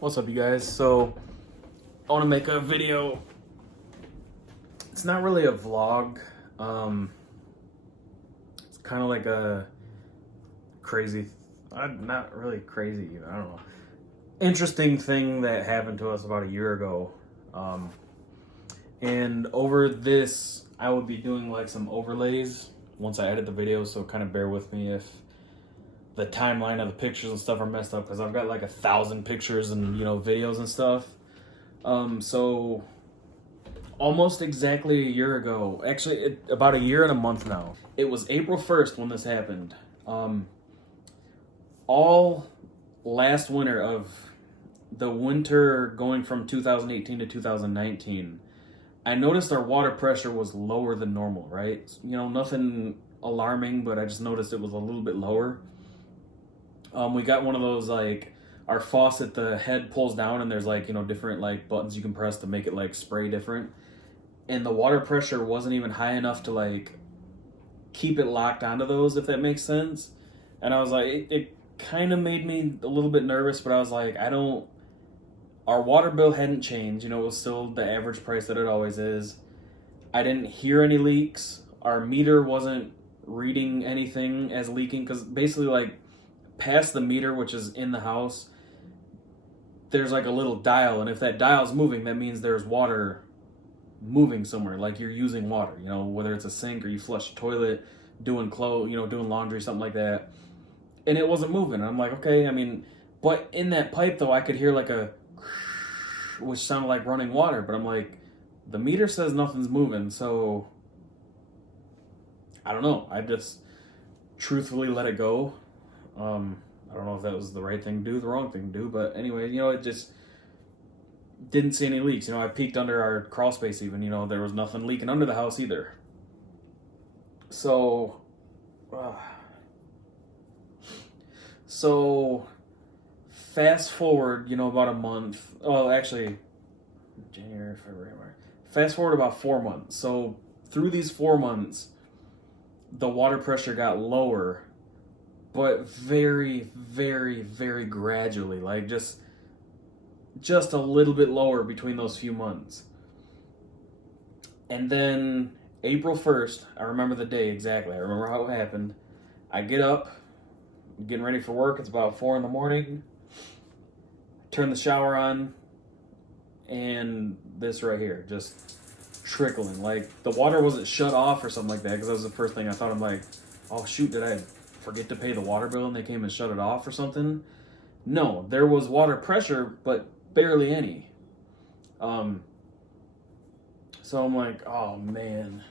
What's up, you guys? So I want to make a video. It's not really a vlog. It's kind of like a crazy, not really crazy, I don't know, interesting thing that happened to us about a year ago. And over this, I would be doing like some overlays once I edit the video, so kind of bear with me if the timeline of the pictures and stuff are messed up, because I've got like 1,000 pictures and videos and stuff. So almost exactly a year ago, actually about a year and a month now, it was April 1st when this happened. All last winter of the winter going from 2018 to 2019, I noticed our water pressure was lower than normal, right? Nothing alarming, but I just noticed it was a little bit lower. We got one of those, like, our faucet, the head pulls down and there's like, different like buttons you can press to make it like spray different. And the water pressure wasn't even high enough to like keep it locked onto those, if that makes sense. And I was like, it kind of made me a little bit nervous, but I was like, our water bill hadn't changed. It was still the average price that it always is. I didn't hear any leaks. Our meter wasn't reading anything as leaking, because basically, like, past the meter, which is in the house, there's like a little dial, and if that dial's moving, that means there's water moving somewhere, like you're using water, whether it's a sink or you flush a toilet, doing clothes, doing laundry, something like that. And it wasn't moving. I'm like, okay, but in that pipe though, I could hear like a which sounded like running water, but I'm like, the meter says nothing's moving, so I don't know. I just truthfully let it go. I don't know if that was the right thing to do, the wrong thing to do, but anyway, it just didn't see any leaks. I peeked under our crawl space even, there was nothing leaking under the house either. So fast forward, about a month. Oh, actually, January, February, March. Fast forward about 4 months. So through these 4 months, the water pressure got lower, but very, very, very gradually, like just a little bit lower between those few months. And then April 1st, I remember the day exactly. I remember how it happened. I get up, I'm getting ready for work. It's about 4 a.m. Turn the shower on, and this right here, just trickling. Like, the water wasn't shut off or something like that, because that was the first thing I thought. I'm like, oh shoot, did I forget to pay the water bill and they came and shut it off or something? No, there was water pressure, but barely any. So I'm like, oh man,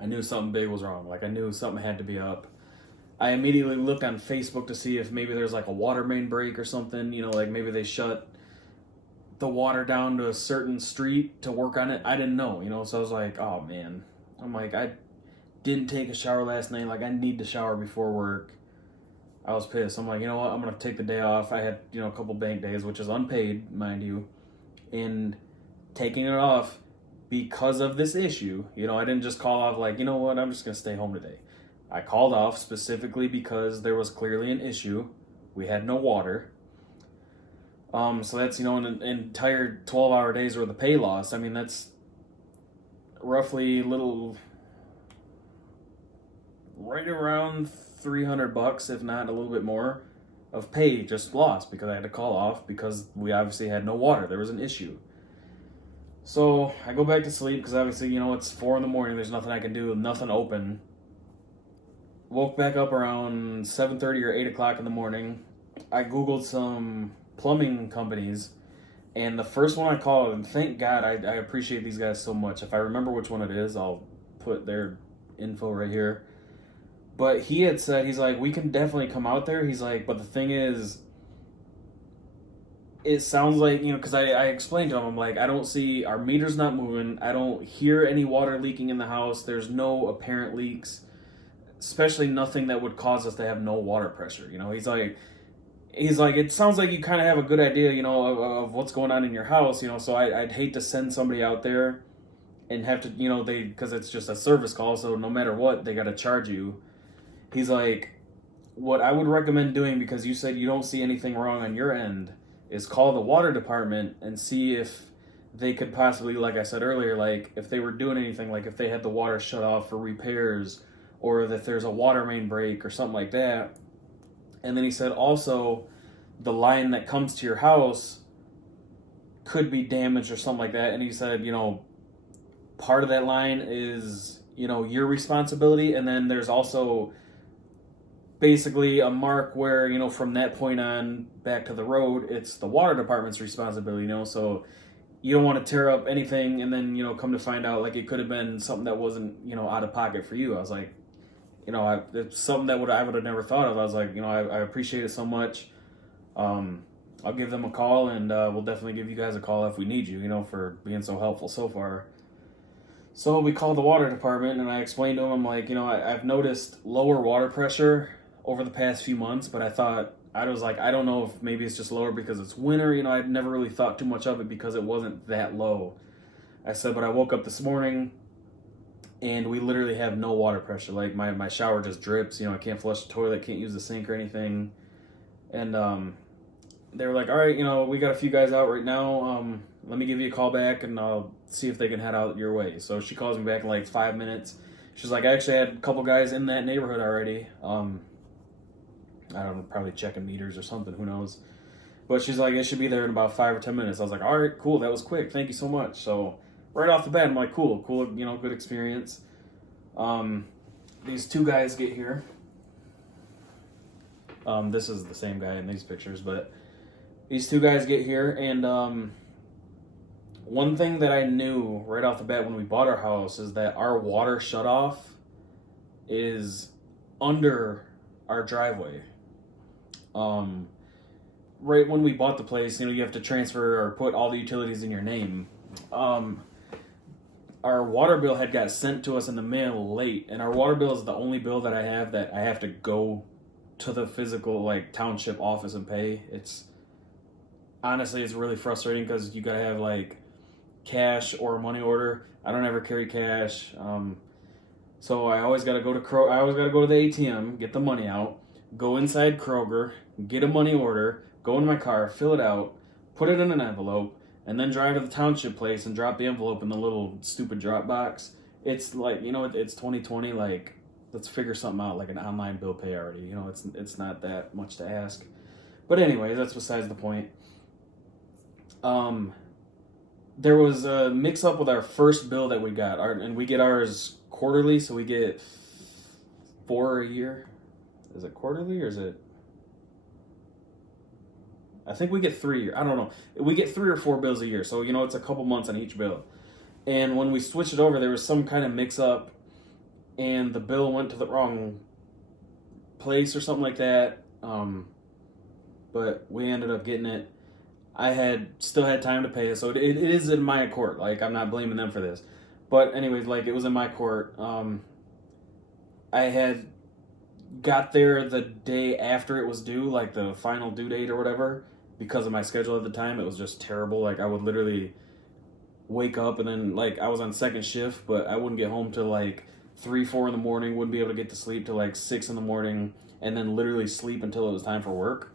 I knew something big was wrong. Like, I knew something had to be up. I immediately looked on Facebook to see if maybe there's like a water main break or something, like maybe they shut the water down to a certain street to work on it. I didn't know, so I was like, oh man. I'm like, I didn't take a shower last night. Like, I need to shower before work. I was pissed. I'm like, you know what? I'm going to take the day off. I had, a couple bank days, which is unpaid, mind you. And taking it off because of this issue, I didn't just call off like, you know what? I'm just going to stay home today. I called off specifically because there was clearly an issue. We had no water. So that's, an entire 12-hour days worth of pay loss. That's roughly right around $300, if not a little bit more, of pay just lost because I had to call off because we obviously had no water. There was an issue. So I go back to sleep because obviously, it's 4 a.m. There's nothing I can do, nothing open. Woke back up around 7:30 or 8 o'clock in the morning. I Googled some plumbing companies, and the first one I called, and thank God, I appreciate these guys so much. If I remember which one it is, I'll put their info right here. But he had said, he's like, we can definitely come out there. He's like, but the thing is, it sounds like, because I explained to him, I'm like, I don't see, our meter's not moving. I don't hear any water leaking in the house. There's no apparent leaks, especially nothing that would cause us to have no water pressure. He's like, it sounds like you kind of have a good idea, of what's going on in your house, so I'd hate to send somebody out there and have to, because it's just a service call, so no matter what, they got to charge you. He's like, what I would recommend doing, because you said you don't see anything wrong on your end, is call the water department and see if they could possibly, like I said earlier, like if they were doing anything, like if they had the water shut off for repairs, or that there's a water main break or something like that. And then he said also the line that comes to your house could be damaged or something like that. And he said, part of that line is, your responsibility. And then there's also basically a mark where, from that point on back to the road, it's the water department's responsibility, so you don't want to tear up anything and then, come to find out like it could have been something that wasn't, out of pocket for you. I was like, it's something that I would have never thought of. I was like, I appreciate it so much. I'll give them a call, and we'll definitely give you guys a call if we need you, for being so helpful so far. So we called the water department, and I explained to them, I'm like, I've noticed lower water pressure over the past few months, but I was like, I don't know if maybe it's just lower because it's winter. I'd never really thought too much of it because it wasn't that low. I said, but I woke up this morning, and we literally have no water pressure. Like, my shower just drips. I can't flush the toilet, can't use the sink or anything. And they were like, all right, we got a few guys out right now. Let me give you a call back, and I'll see if they can head out your way. So she calls me back in like 5 minutes. She's like, I actually had a couple guys in that neighborhood already. I don't know, probably checking meters or something, who knows. But she's like, it should be there in about 5 or 10 minutes. I was like, all right, cool, that was quick. Thank you so much. So right off the bat, I'm like, cool, good experience. These two guys get here. This is the same guy in these pictures, but these two guys get here, and one thing that I knew right off the bat when we bought our house is that our water shutoff is under our driveway. Right when we bought the place, you have to transfer or put all the utilities in your name. Our water bill had got sent to us in the mail late, and our water bill is the only bill that I have to go to the physical township office and pay. It's really frustrating because you gotta have cash or a money order. I don't ever carry cash, so I always gotta go to the ATM, get the money out, go inside Kroger, get a money order, go in my car, fill it out, put it in an envelope, and then drive to the township place and drop the envelope in the little stupid drop box. It's it's 2020. Let's figure something out, like an online bill pay already. It's not that much to ask. But anyway, that's besides the point. There was a mix-up with our first bill that we got, and we get ours quarterly, so we get 4 a year. Is it quarterly, or is it... I think we get 3. I don't know. We get 3 or 4 bills a year, so, it's a couple months on each bill. And when we switched it over, there was some kind of mix-up, and the bill went to the wrong place or something like that. But we ended up getting it. I still had time to pay it, so it is in my court. I'm not blaming them for this. But anyways, it was in my court. I had got there the day after it was due, the final due date or whatever, because of my schedule at the time. It was just terrible. I would literally wake up and then, I was on second shift, but I wouldn't get home till 3, 4 in the morning, wouldn't be able to get to sleep till 6 in the morning, and then literally sleep until it was time for work.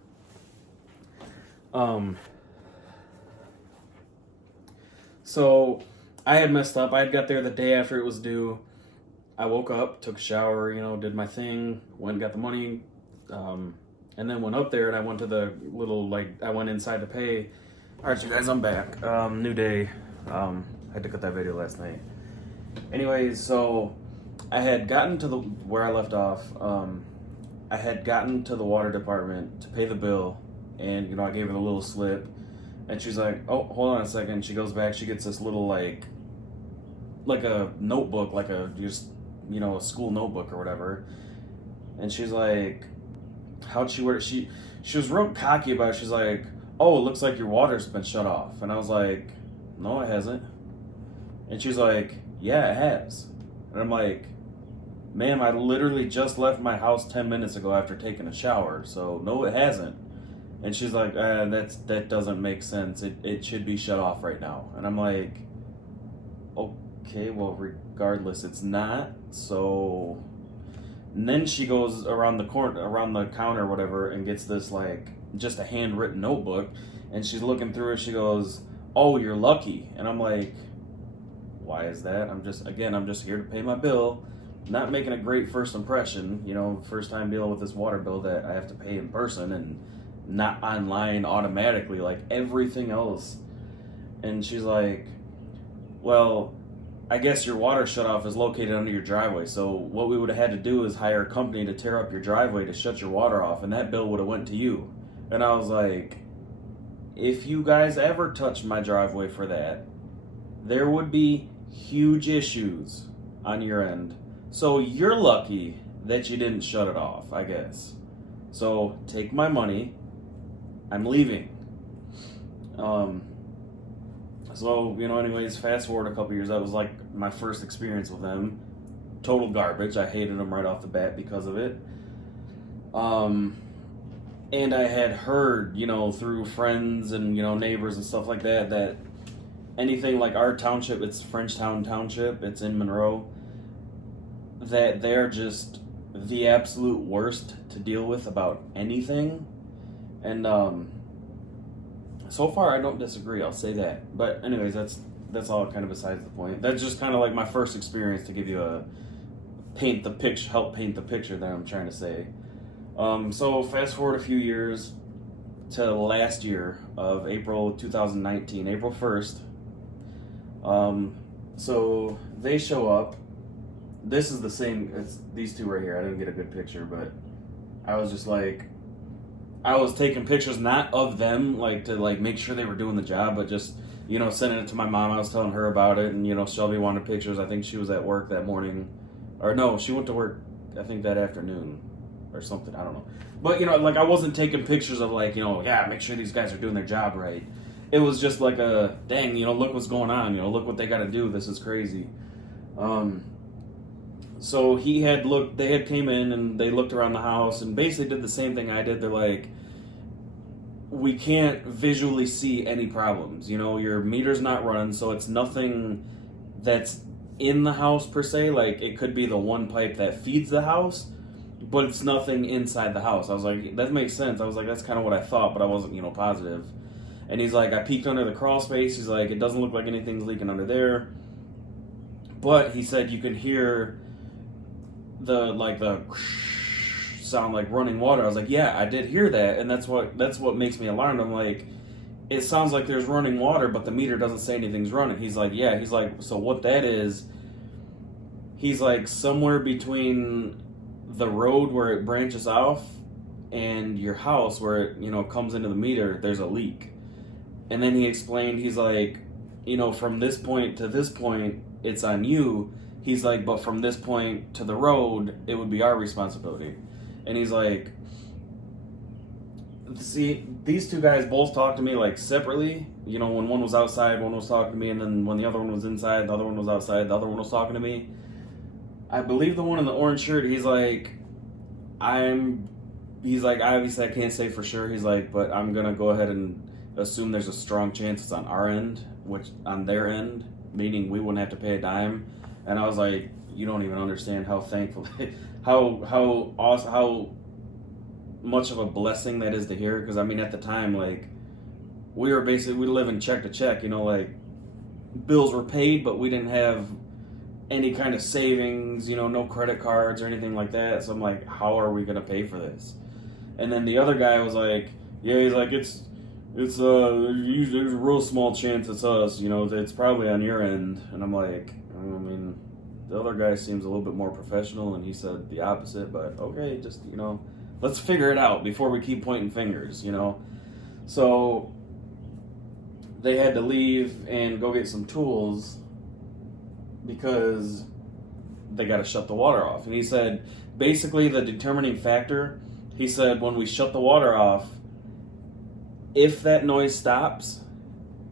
So I had messed up. I had got there the day after it was due. I woke up, took a shower, did my thing, went and got the money, and then went up there, and I went to the little, I went inside to pay. All right, you guys, I'm back. New day. I had to cut that video last night. Anyways, so I had gotten to where I left off. I had gotten to the water department to pay the bill, and, I gave her the little slip, and she's like, oh, hold on a second. She goes back, she gets this little, like a notebook, a school notebook or whatever. And she's like, how'd she wear it? She was real cocky about it. She's like, oh, it looks like your water's been shut off. And I was like, no, it hasn't. And she's like, yeah, it has. And I'm like, ma'am, I literally just left my house 10 minutes ago after taking a shower. So no, it hasn't. And she's like, that doesn't make sense. It should be shut off right now. And I'm like, okay, well, regardless, it's not. So, and then she goes around the counter or whatever and gets this just a handwritten notebook, And she's looking through it. She goes, "Oh, you're lucky." And I'm like, "Why is that?" I'm just here to pay my bill. Not making a great first impression. First time dealing with this water bill that I have to pay in person and not online automatically like everything else. And she's like, "Well, I guess your water shutoff is located under your driveway. So what we would have had to do is hire a company to tear up your driveway to shut your water off, and that bill would have went to you." And I was like, if you guys ever touch my driveway for that, there would be huge issues on your end. So you're lucky that you didn't shut it off, I guess. So take my money. I'm leaving. So, anyways, fast forward a couple years, that was like my first experience with them. Total garbage. I hated them right off the bat because of it. And I had heard, through friends and, neighbors and stuff like that, that anything like our township, it's Frenchtown Township, it's in Monroe, that they're just the absolute worst to deal with about anything. And, so far, I don't disagree. I'll say that. But anyways, that's all kind of besides the point. That's just kind of like my first experience to give you help paint the picture that I'm trying to say. So fast forward a few years to last year of April 2019, April 1st. So they show up. This is the same. It's these two right here. I didn't get a good picture, but I was just like, I was taking pictures not of them, like to like make sure they were doing the job, but just sending it to my mom. I was telling her about it, and Shelby wanted pictures. I think she was at work that morning, or no, she went to work I think that afternoon or something. I don't know, but like I wasn't taking pictures of like make sure these guys are doing their job right. It was just like a dang, look what's going on. Look what they got to do. This is crazy. So they had came in and they looked around the house and basically did the same thing I did. They're like, we can't visually see any problems. Your meter's not running, so it's nothing that's in the house per se. Like, it could be the one pipe that feeds the house, but it's nothing inside the house. I was like, that makes sense. I was like, that's kind of what I thought, but I wasn't, positive. And he's like, I peeked under the crawl space. He's like, it doesn't look like anything's leaking under there. But he said you could hear the sound like running water. I was like, yeah, I did hear that, and that's what makes me alarmed. I'm like, it sounds like there's running water, but the meter doesn't say anything's running. He's like, yeah. He's like, so what that is, he's like, somewhere between the road where it branches off and your house where it comes into the meter, there's a leak. And then he explained, he's like, from this point to this point, it's on you. He's like, but from this point to the road, it would be our responsibility. And he's like, see, these two guys both talked to me like separately. When one was outside, one was talking to me, and then when the other one was inside, the other one was outside, the other one was talking to me. I believe the one in the orange shirt, he's like, obviously I can't say for sure. He's like, but I'm going to go ahead and assume there's a strong chance it's on our end, which on their end, meaning we wouldn't have to pay a dime. And I was like, you don't even understand how thankful, how awesome, how much of a blessing that is to hear. Because I mean, at the time, like, we live in check to check, like, bills were paid, but we didn't have any kind of savings, no credit cards or anything like that. So I'm like, how are we going to pay for this? And then the other guy was like, yeah, he's like, there's a real small chance it's us, it's probably on your end. And I'm like, I mean, the other guy seems a little bit more professional, and he said the opposite, but okay, just, let's figure it out before we keep pointing fingers, So they had to leave and go get some tools because they got to shut the water off. And he said, basically the determining factor, he said, when we shut the water off, if that noise stops,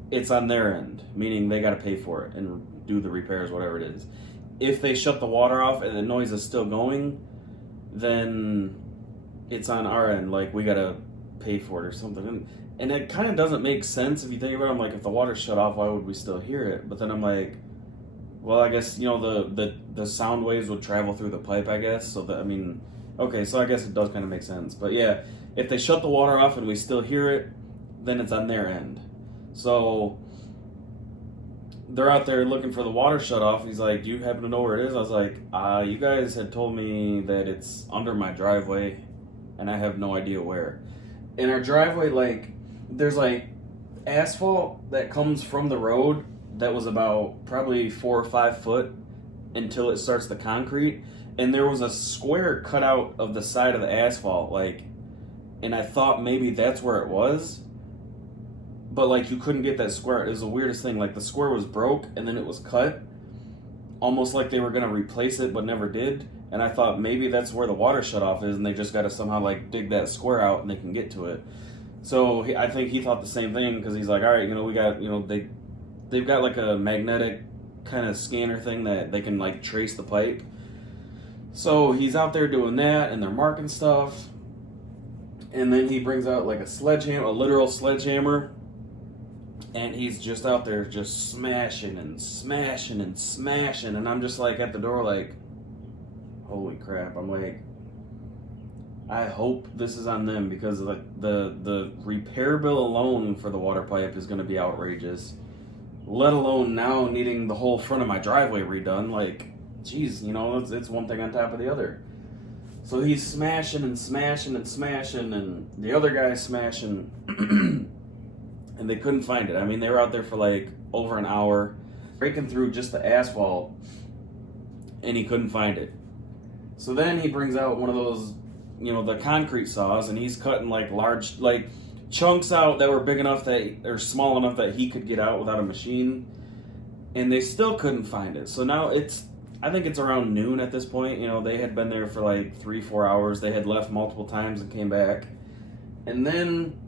it's on their end, meaning they got to pay for it and do the repairs, whatever it is. If they shut the water off and the noise is still going, then it's on our end, like we got to pay for it or something. And it kind of doesn't make sense if you think about it. I'm like, if the water's shut off, why would we still hear it? But then I'm like, well, I guess, the sound waves would travel through the pipe, I guess. So that, I mean, okay, so I guess it does kind of make sense. But yeah, if they shut the water off and we still hear it, then it's on their end. So they're out there looking for the water shut off. He's like, do you happen to know where it is? I was like, you guys had told me that it's under my driveway, and I have no idea where. In our driveway, like, there's like asphalt that comes from the road that was about probably 4 or 5 foot until it starts the concrete, and there was a square cut out of the side of the asphalt, like, and I thought maybe that's where it was, but like you couldn't get that square. It was the weirdest thing. Like the square was broke and then it was cut, almost like they were gonna replace it but never did. And I thought maybe that's where the water shut off is, and they just got to somehow like dig that square out and they can get to it. So I think he thought the same thing, because he's like, all right, we got, they've got like a magnetic kind of scanner thing that they can like trace the pipe. So he's out there doing that, and they're marking stuff. And then he brings out like a sledgehammer, a literal sledgehammer, and he's just out there just smashing and smashing and smashing. And I'm just like at the door like, holy crap. I'm like, I hope this is on them, because like the repair bill alone for the water pipe is going to be outrageous, let alone now needing the whole front of my driveway redone. Like, geez, it's one thing on top of the other. So he's smashing and smashing and smashing, and the other guy's smashing, and they couldn't find it. I mean, they were out there for like over an hour, breaking through just the asphalt, and he couldn't find it. So then he brings out one of those, the concrete saws, and he's cutting like large, like chunks out that were big enough or small enough that he could get out without a machine, and they still couldn't find it. So now I think it's around noon at this point. They had been there for like 3-4 hours. They had left multiple times and came back. And then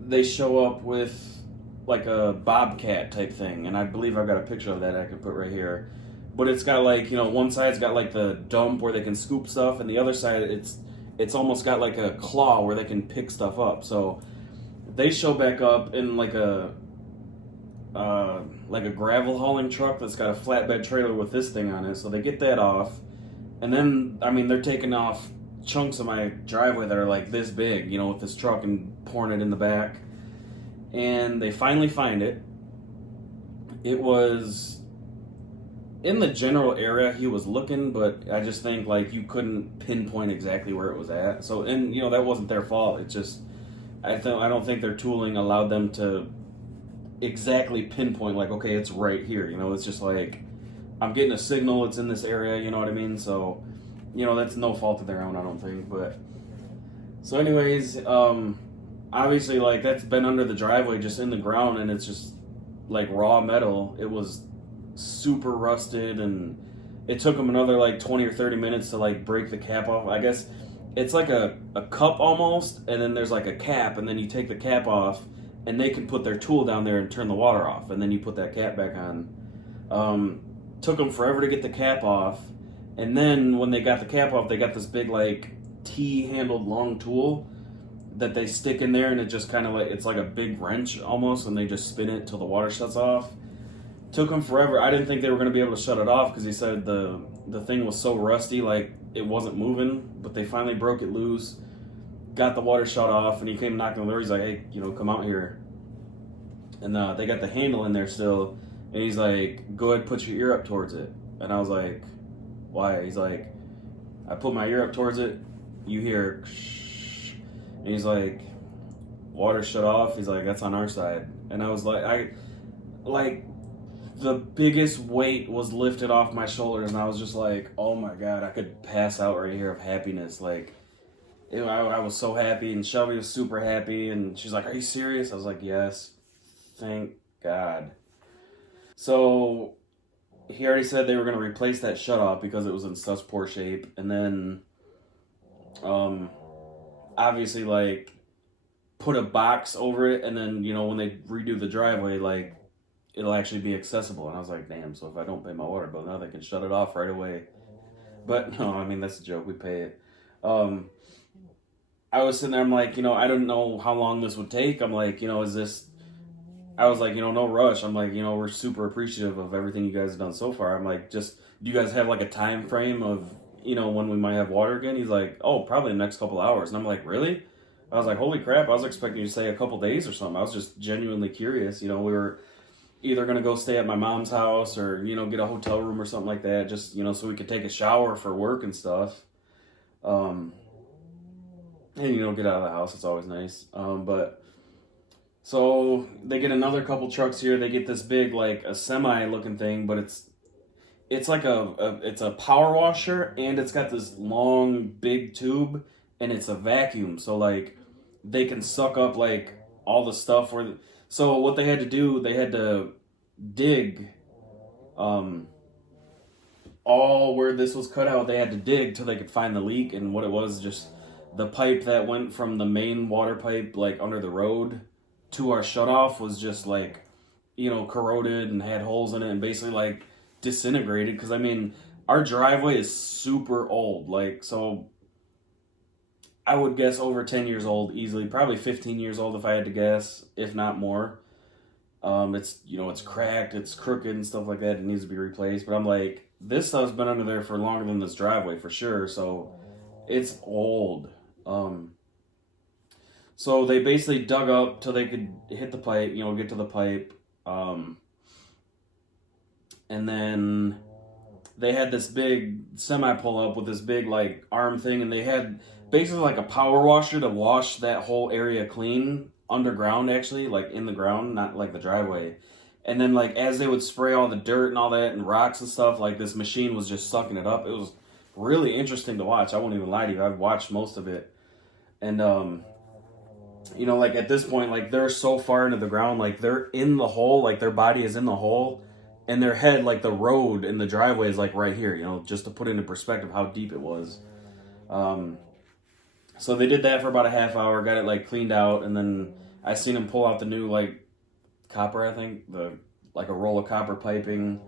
they show up with like a bobcat type thing. And I believe I've got a picture of that I could put right here. But it's got like, one side's got like the dump where they can scoop stuff, and the other side it's almost got like a claw where they can pick stuff up. So they show back up in like a gravel hauling truck that's got a flatbed trailer with this thing on it. So they get that off, and then they're taking off chunks of my driveway that are like this big, with this truck, and pouring it in the back. And they finally find it. It was in the general area he was looking, but I just think like you couldn't pinpoint exactly where it was at. So, and that wasn't their fault. It's just I don't think their tooling allowed them to exactly pinpoint like, okay, it's right here. It's just like, I'm getting a signal, it's in this area, you know what I mean? So, that's no fault of their own, I don't think. But so anyways, obviously like that's been under the driveway, just in the ground, and it's just like raw metal. It was super rusted, and it took them another like 20 or 30 minutes to like break the cap off. I guess it's like a cup almost, and then there's like a cap, and then you take the cap off, and they can put their tool down there and turn the water off, and then you put that cap back on. Took them forever to get the cap off, and then when they got the cap off, they got this big like T-handled long tool that they stick in there, and it just kind of like, it's like a big wrench almost, and they just spin it till the water shuts off. Took them forever. I didn't think they were going to be able to shut it off, because he said the thing was so rusty, like it wasn't moving, but they finally broke it loose, got the water shut off, and he came knocking on the door. He's like, hey, come out here. And they got the handle in there still, and he's like, go ahead, put your ear up towards it. And I was like, why? He's like, I put my ear up towards it, you hear, and he's like, water shut off. He's like, that's on our side. And I was like, the biggest weight was lifted off my shoulders, and I was just like, oh my God, I could pass out right here of happiness. Like, I was so happy, and Shelby was super happy, and she's like, are you serious? I was like, yes, thank God. So he already said they were going to replace that shutoff because it was in such poor shape, and then obviously like put a box over it, and then when they redo the driveway, like it'll actually be accessible. And I was like, damn, so if I don't pay my water bill now, they can shut it off right away. But no, I mean, that's a joke, we pay it. I was sitting there, I'm like, I don't know how long this would take. I'm like, is this, I was like, no rush. I'm like, we're super appreciative of everything you guys have done so far. I'm like, just, do you guys have like a time frame of, when we might have water again? He's like, oh, probably the next couple hours. And I'm like, really? I was like, holy crap, I was expecting you to say a couple days or something. I was just genuinely curious. You know, we were either going to go stay at my mom's house or, you know, get a hotel room or something like that, just, you know, so we could take a shower for work and stuff. And, you know, get out of the house. It's always nice. But so they get another couple trucks here. They get this big, like a semi looking thing, but it's like it's a power washer, and it's got this long big tube, and it's a vacuum. So like they can suck up like all the stuff so what they had to do, they had to dig all where this was cut out. They had to dig till they could find the leak, and what it was, just the pipe that went from the main water pipe like under the road to our shutoff was just like, you know, corroded and had holes in it and basically like disintegrated. Because I mean, our driveway is super old, like, so I would guess over 10 years old easily, probably 15 years old if I had to guess, if not more. It's, you know, it's cracked, it's crooked and stuff like that. It needs to be replaced. But I'm like, this stuff's been under there for longer than this driveway for sure. So it's old. So they basically dug up till they could hit the pipe, you know, get to the pipe. And then they had this big semi pull up with this big like arm thing, and they had basically like a power washer to wash that whole area clean underground, actually, like in the ground, not like the driveway. And then like as they would spray all the dirt and all that and rocks and stuff, like this machine was just sucking it up. It was really interesting to watch. I won't even lie to you. I've watched most of it. And you know, like at this point, like they're so far into the ground, like they're in the hole, like their body is in the hole, and their head, like the road and the driveway is like right here, you know, just to put into perspective how deep it was. So they did that for about a half hour, got it like cleaned out, and then I seen them pull out the new like copper, I think, like a roll of copper piping.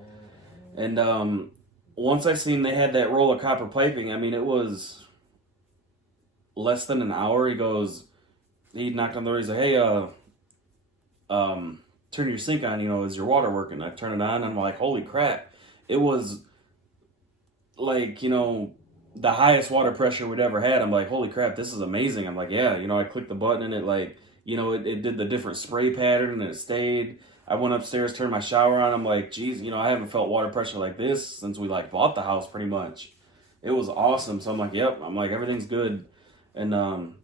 And once I seen they had that roll of copper piping, I mean, it was less than an hour. He knocked on the door, he's like, hey, turn your sink on, you know, is your water working? I turn it on, and I'm like, holy crap. It was like, you know, the highest water pressure we'd ever had. I'm like, holy crap, this is amazing. I'm like, yeah, you know, I clicked the button and it like, you know, it did the different spray pattern and it stayed. I went upstairs, turned my shower on. I'm like, geez, you know, I haven't felt water pressure like this since we like bought the house pretty much. It was awesome. So I'm like, yep, I'm like, everything's good. And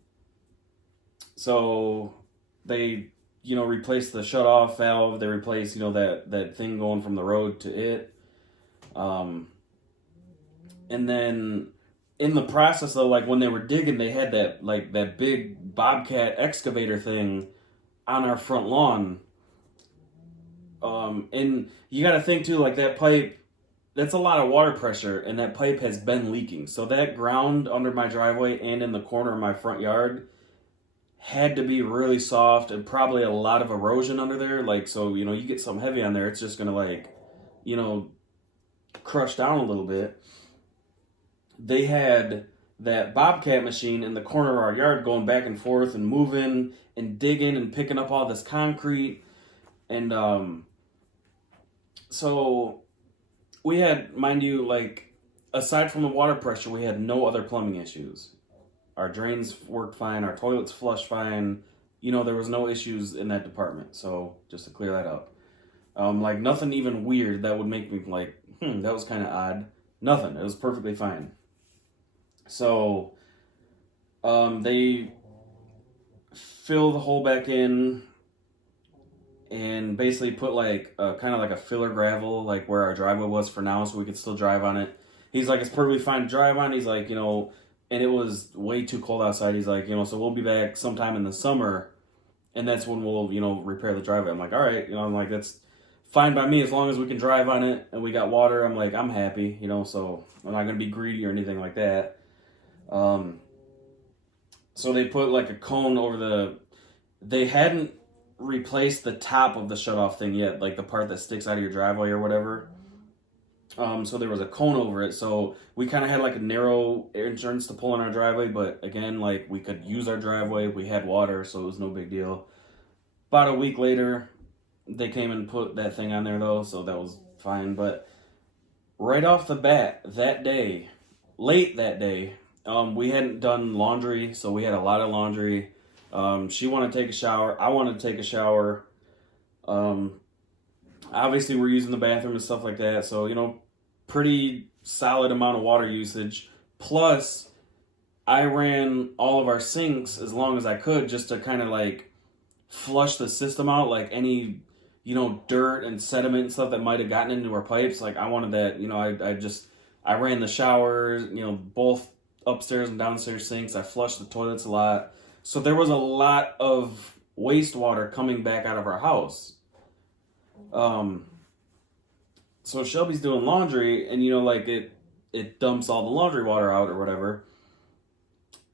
so they, you know, replaced the shut-off valve. They replaced, you know, that thing going from the road to it. And then in the process, though, like when they were digging, they had that big Bobcat excavator thing on our front lawn. And you got to think too, like that pipe, that's a lot of water pressure, and that pipe has been leaking. So that ground under my driveway and in the corner of my front yard had to be really soft and probably a lot of erosion under there. Like, so, you know, you get something heavy on there, it's just going to like, you know, crush down a little bit. They had that Bobcat machine in the corner of our yard going back and forth and moving and digging and picking up all this concrete. And so we had, mind you, like, aside from the water pressure, we had no other plumbing issues. Our drains worked fine, our toilets flushed fine. You know, there was no issues in that department. So just to clear that up. Like nothing even weird that would make me like, that was kind of odd. Nothing. It was perfectly fine. So they fill the hole back in and basically put like kind of like a filler gravel like where our driveway was for now, so we could still drive on it. He's like, it's perfectly fine to drive on. He's like, you know, and it was way too cold outside. He's like, you know, so we'll be back sometime in the summer, and that's when we'll, you know, repair the driveway. I'm like, all right, you know, I'm like, that's fine by me as long as we can drive on it and we got water. I'm like, I'm happy, you know, so I'm not gonna be greedy or anything like that. So they put like a cone over they hadn't replaced the top of the shutoff thing yet, like the part that sticks out of your driveway or whatever. So there was a cone over it, so we kind of had like a narrow entrance to pull in our driveway, but again, like we could use our driveway, we had water, so it was no big deal. About a week later, they came and put that thing on there though, so that was fine. But right off the bat, late that day, we hadn't done laundry, so we had a lot of laundry. She wanted to take a shower. I wanted to take a shower. Obviously, we're using the bathroom and stuff like that. So, pretty solid amount of water usage. Plus, I ran all of our sinks as long as I could just to kind of like flush the system out, like any, dirt and sediment and stuff that might have gotten into our pipes. Like I wanted that, I ran the showers, both upstairs and downstairs sinks. I flushed the toilets a lot. So there was a lot of wastewater coming back out of our house. So Shelby's doing laundry and, it dumps all the laundry water out or whatever.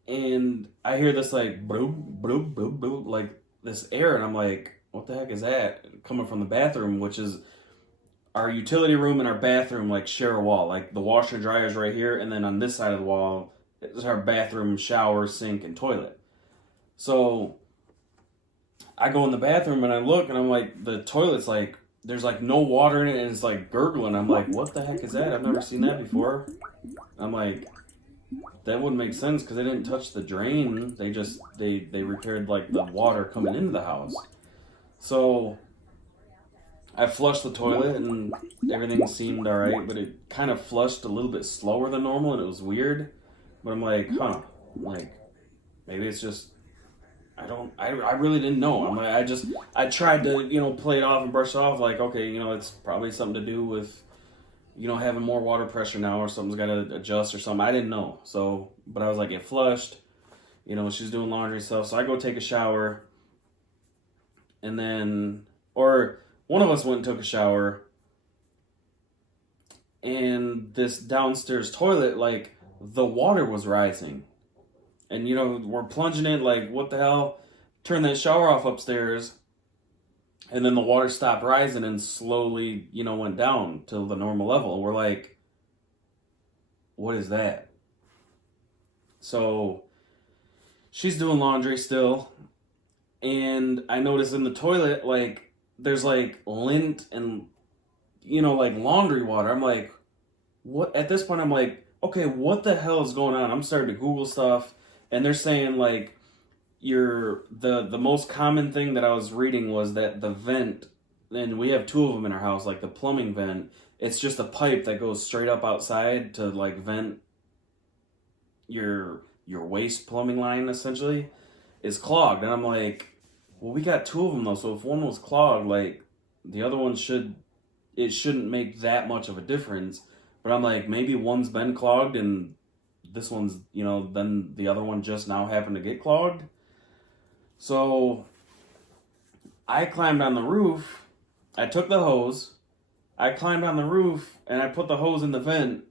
And I hear this like bloop, bloop, bloop, bloop, like this air. And I'm like, what the heck is that? Coming from the bathroom, which is our utility room and our bathroom, like share a wall. Like the washer and dryer is right here. And then on this side of the wall is our bathroom, shower, sink, and toilet. So I go in the bathroom and I look and I'm like, the toilet's like, there's like no water in it and it's like gurgling. I'm like, what the heck is that? I've never seen that before. I'm like, that wouldn't make sense because they didn't touch the drain. They repaired like the water coming into the house. So I flushed the toilet and everything seemed all right, but it kind of flushed a little bit slower than normal and it was weird. But I'm like, like maybe it's just, I really didn't know. I'm like, I tried to, play it off and brush it off like, okay, it's probably something to do with, having more water pressure now or something's got to adjust or something. I didn't know. So, but I was like, it flushed, she's doing laundry stuff. So I go take a shower and then, or one of us went and took a shower and this downstairs toilet, like the water was rising. And, we're plunging in like, what the hell? Turn that shower off upstairs. And then the water stopped rising and slowly, went down to the normal level. And we're like, what is that? So she's doing laundry still. And I notice in the toilet, like, there's like lint and, like laundry water. I'm like, what? At this point, I'm like, okay, what the hell is going on? I'm starting to Google stuff. And they're saying like the most common thing that I was reading was that the vent, and we have two of them in our house, like the plumbing vent, it's just a pipe that goes straight up outside to like vent your waste plumbing line essentially, is clogged. And I'm like, well, we got two of them though, so if one was clogged, like the other one shouldn't make that much of a difference. But I'm like, maybe one's been clogged and this one's, then the other one just now happened to get clogged. So I climbed on the roof. I took the hose. I climbed on the roof and I put the hose in the vent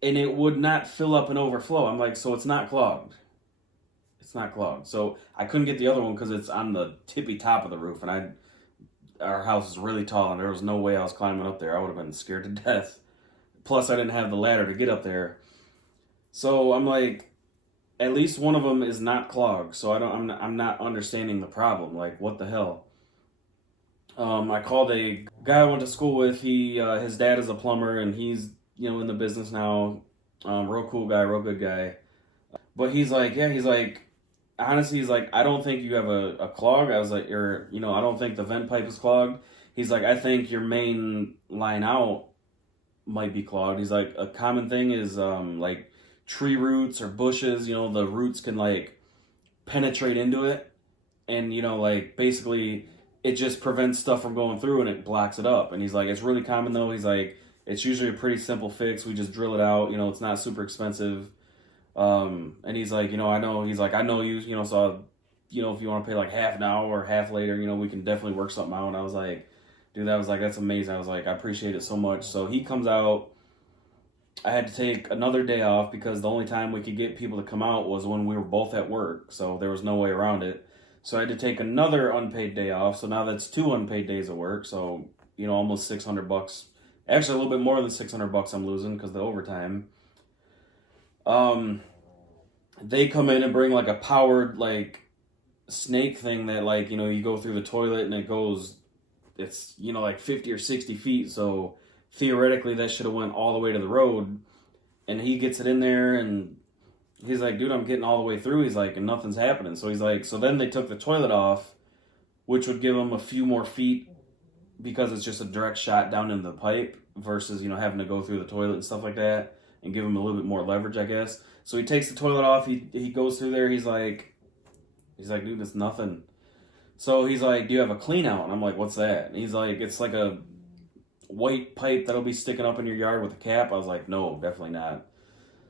and it would not fill up and overflow. I'm like, so it's not clogged. It's not clogged. So I couldn't get the other one because it's on the tippy top of the roof. And our house is really tall and there was no way I was climbing up there. I would have been scared to death. Plus I didn't have the ladder to get up there. So I'm like, at least one of them is not clogged. So I'm not understanding the problem. Like, what the hell? I called a guy I went to school with. His dad is a plumber and he's, in the business now. Real cool guy, real good guy. But he's like, honestly, he's like, I don't think you have a clog. I was like, I don't think the vent pipe is clogged. He's like, I think your main line out might be clogged. He's like, a common thing is like tree roots or bushes, the roots can like penetrate into it and like basically it just prevents stuff from going through and it blocks it up. And he's like, it's really common though. He's like, it's usually a pretty simple fix. We just drill it out, it's not super expensive. And he's like, I know, he's like, I know you, so if you want to pay like half now or half later, we can definitely work something out. And I was like, dude, that's amazing. I was like, I appreciate it so much. So he comes out. I had to take another day off because the only time we could get people to come out was when we were both at work. So there was no way around it. So I had to take another unpaid day off. So now that's 2 unpaid days of work. So, almost $600. Actually, a little bit more than $600 I'm losing because of the overtime. They come in and bring like a powered like snake thing that like, you go through the toilet and it's, like 50 or 60 feet. So theoretically that should have went all the way to the road, and he gets it in there and he's like, dude, I'm getting all the way through. He's like, and nothing's happening. So he's like, so then they took the toilet off, which would give him a few more feet because it's just a direct shot down into the pipe versus, you know, having to go through the toilet and stuff like that and give him a little bit more leverage, I guess. So he takes the toilet off. He goes through there. He's like, dude, it's nothing. So he's like, do you have a clean out? And I'm like, what's that? And he's like, it's like a white pipe that'll be sticking up in your yard with a cap. I was like, no, definitely not.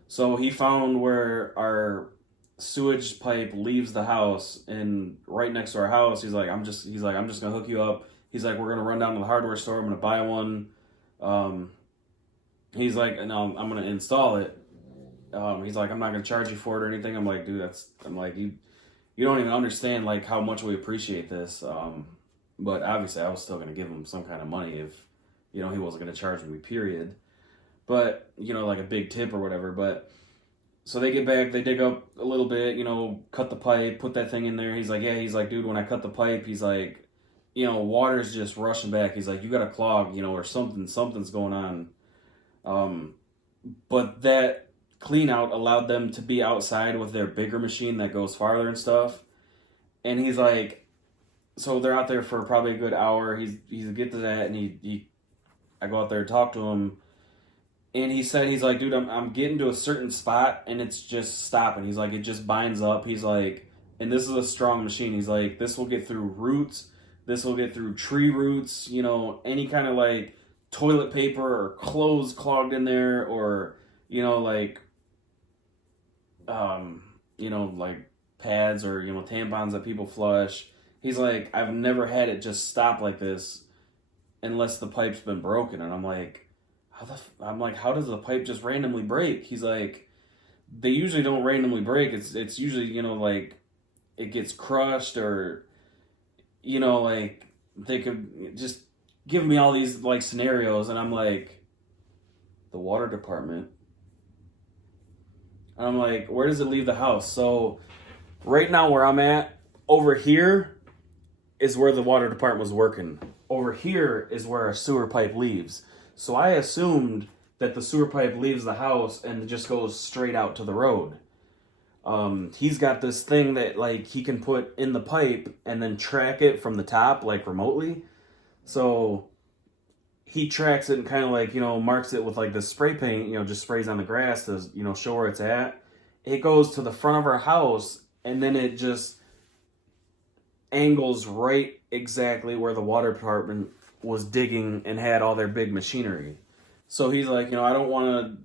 So he found where our sewage pipe leaves the house, and right next to our house, he's like, I'm just gonna hook you up. He's like, we're gonna run down to the hardware store. I'm gonna buy one. He's like, and I'm gonna install it. He's like, I'm not gonna charge you for it or anything. I'm like, dude, I'm like, you don't even understand like how much we appreciate this. But obviously, I was still gonna give him some kind of money if, you know, he wasn't gonna charge me. Period. But, you know, like a big tip or whatever. But so they get back, they dig up a little bit, you know, cut the pipe, put that thing in there. He's like, yeah, he's like, dude, when I cut the pipe, he's like, you know, water's just rushing back. He's like, you got a clog, you know, or something's going on. But that clean out allowed them to be outside with their bigger machine that goes farther and stuff. And he's like, so they're out there for probably a good hour. He's get to that, and I go out there and talk to him. And he said, he's like, dude, I'm getting to a certain spot and it's just stopping. He's like, it just binds up. He's like, and this is a strong machine. He's like, this will get through roots. This will get through tree roots, you know, any kind of like toilet paper or clothes clogged in there, or, you know, like, you know, like pads or, you know, tampons that people flush. He's like, I've never had it just stop like this unless the pipe's been broken. And I'm like, how does the pipe just randomly break? He's like, they usually don't randomly break. It's usually, you know, like it gets crushed, or, you know, like they could just give me all these like scenarios, and I'm like, the water department. And I'm like, where does it leave the house? So right now where I'm at, over here is where the water department was working. Over here is where our sewer pipe leaves. So I assumed that the sewer pipe leaves the house and just goes straight out to the road. He's got this thing that like he can put in the pipe and then track it from the top, like remotely. So he tracks it and kind of like, you know, marks it with like the spray paint, you know, just sprays on the grass to, you know, show where it's at. It goes to the front of our house, and then it just angles right exactly where the water department was digging and had all their big machinery. So he's like, you know, I don't want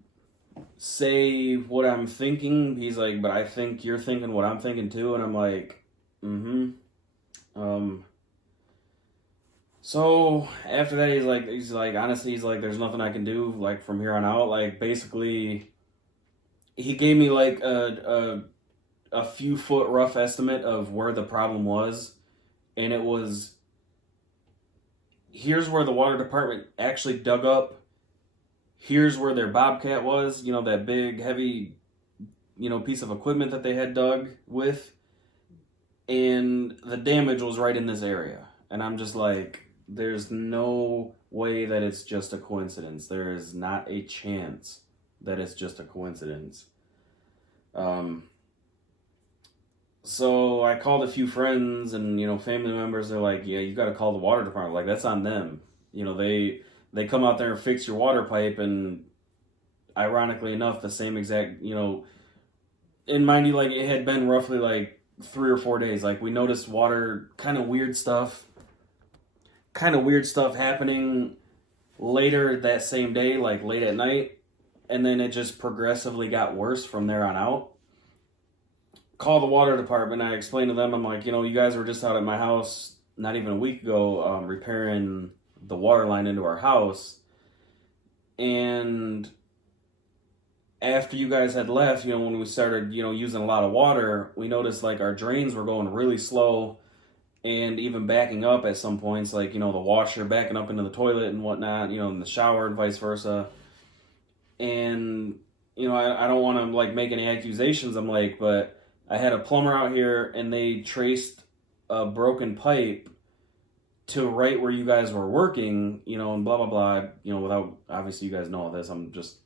to say what I'm thinking. He's like, but I think you're thinking what I'm thinking too. And I'm like, so after that, he's like, honestly, he's like, there's nothing I can do like from here on out. Like basically he gave me like a few foot rough estimate of where the problem was. And it was, here's where the water department actually dug up. Here's where their bobcat was, you know, that big, heavy, you know, piece of equipment that they had dug with. And the damage was right in this area. And I'm just like, there's no way that it's just a coincidence. There is not a chance that it's just a coincidence. So I called a few friends and, you know, family members. They're like, yeah, you got to call the water department. Like, that's on them. You know, they come out there and fix your water pipe. And ironically enough, the same exact, you know, and mind you, like, it had been roughly like 3 or 4 days. Like, we noticed water, kind of weird stuff happening later that same day, like late at night. And then it just progressively got worse from there on out. Call the water department. I explained to them, I'm like, you know, you guys were just out at my house not even a week ago repairing the water line into our house. And after you guys had left, you know, when we started, you know, using a lot of water, we noticed like our drains were going really slow and even backing up at some points, like, you know, the washer backing up into the toilet and whatnot, you know, in the shower and vice versa. And, you know, I don't want to like make any accusations. I'm like, but I had a plumber out here and they traced a broken pipe to right where you guys were working, you know, and blah, blah, blah, you know, without, obviously you guys know all this. I'm just,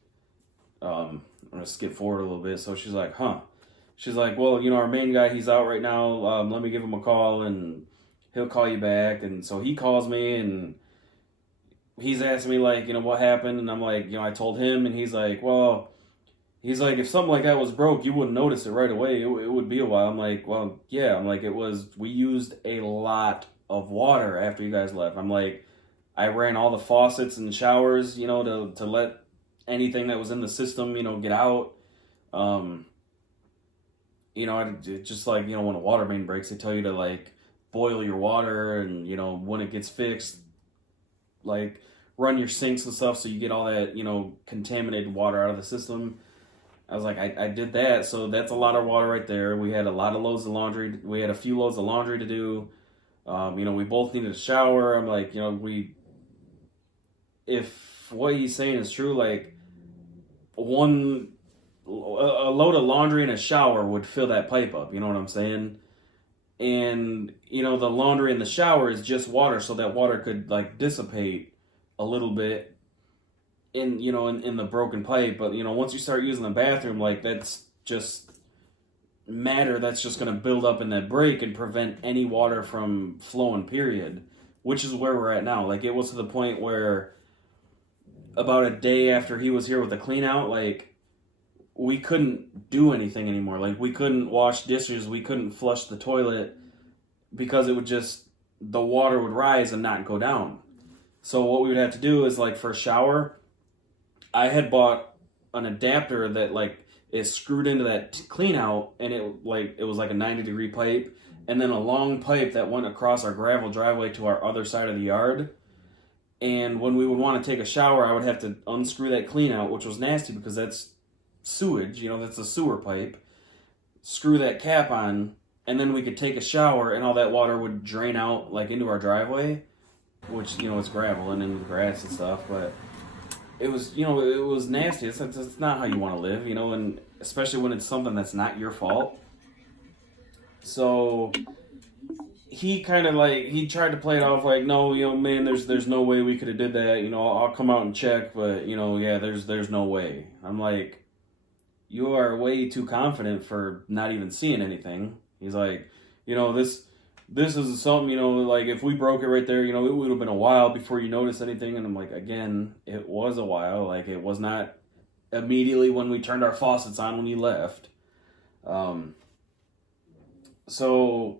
I'm going to skip forward a little bit. So she's like, huh. she's like, well, our main guy, he's out right now. Let me give him a call and he'll call you back. And so he calls me and he's asking me like, what happened? And I'm like, I told him, and he's like, well, he's like, if something like that was broke, you wouldn't notice it right away. It would be a while. I'm like, well, yeah. I'm like, we used a lot of water after you guys left. I'm like, I ran all the faucets and showers, to let anything that was in the system, get out. Just like, when a water main breaks, they tell you to like boil your water and, when it gets fixed, like run your sinks and stuff so you get all that, contaminated water out of the system. I was like, I did that. So that's a lot of water right there. We had a lot of loads of laundry. We had a few loads of laundry to do. We both needed a shower. I'm like, if what he's saying is true, like a load of laundry and a shower would fill that pipe up. You know what I'm saying? And, the laundry and the shower is just water. So that water could like dissipate a little bit in the broken pipe. But, once you start using the bathroom, like that's just matter that's just going to build up in that break and prevent any water from flowing, period, which is where we're at now. Like it was to the point where about a day after he was here with the clean out, like we couldn't do anything anymore. Like we couldn't wash dishes. We couldn't flush the toilet because the water would rise and not go down. So what we would have to do is like for a shower, I had bought an adapter that like is screwed into that clean out, and it was like a 90-degree pipe, and then a long pipe that went across our gravel driveway to our other side of the yard. And when we would want to take a shower, I would have to unscrew that clean out, which was nasty because that's sewage, that's a sewer pipe. Screw that cap on, and then we could take a shower, and all that water would drain out like into our driveway, which it's gravel and into the grass and stuff, but it was, it was nasty. It's not how you want to live, and especially when it's something that's not your fault. So he kind of like, he tried to play it off like, no, man, there's no way we could have did that. I'll come out and check, but yeah, there's no way. I'm like, you are way too confident for not even seeing anything. He's like, this is something, like if we broke it right there, it would have been a while before you noticed anything. And I'm like, again, it was a while. Like it was not immediately when we turned our faucets on when you left. So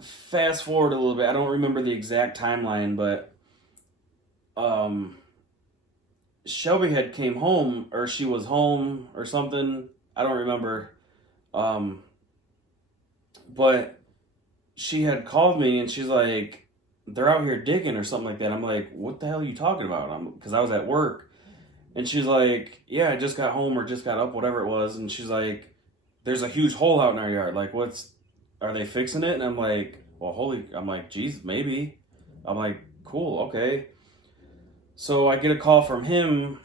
fast forward a little bit. I don't remember the exact timeline, but Shelby had came home, or she was home or something. I don't remember. But she had called me and she's like, they're out here digging or something like that. I'm like, what the hell are you talking about? Because I was at work. And she's like, yeah, I just got home or just got up, whatever it was. And she's like, there's a huge hole out in our yard. Like, are they fixing it? And I'm like, I'm like, geez, maybe. I'm like, cool, okay. So I get a call from him,